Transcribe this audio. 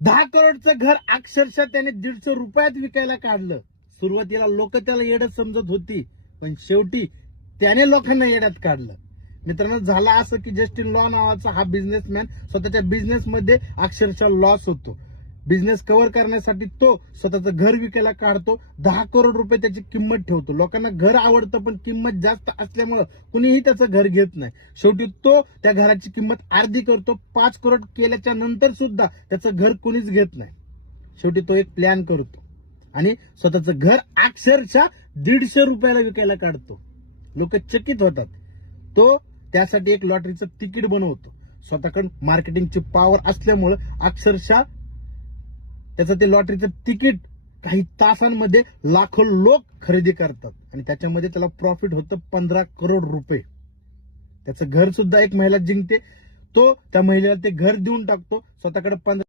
10 करोडचं घर अक्षरशः त्याने 150 रुपयात विकायला काढलं. सुरुवातीला लोक त्याला येडत समजत होती, पण शेवटी त्याने लोकांना येड्यात काढलं. मित्रांनो, झाला असं की जस्टिन लॉ नावाचा हा बिझनेसमॅन स्वतःच्या बिझनेस मध्ये अक्षरशः लॉस होतो. बिझनेस कव्हर करण्यासाठी तो स्वतःचं घर विकायला काढतो. 10 करोड रुपये त्याची किंमत ठेवतो. लोकांना घर आवडतं, पण किंमत जास्त असल्यामुळं कुणीही त्याचं घर घेत नाही. शेवटी तो त्या घराची किंमत अर्धी करतो. 5 करोड केल्याच्या नंतर सुद्धा त्याचं घर कुणीच घेत नाही. शेवटी तो एक प्लॅन करतो आणि स्वतःचं घर अक्षरशः 150 रुपयाला विकायला काढतो. लोक चकित होतात. तो त्यासाठी एक लॉटरीचं तिकीट बनवतो. स्वतःकडे मार्केटिंगची पॉवर असल्यामुळे अक्षरशः त्याचं ते लॉटरीचं तिकीट काही तासांमध्ये लाखो लोक खरेदी करतात आणि त्याच्यामध्ये त्याला प्रॉफिट होतं 15 करोड रुपये. त्याचं घर सुद्धा एक महिला जिंकते. तो त्या महिलेला ते घर देऊन टाकतो. स्वतःकडे 15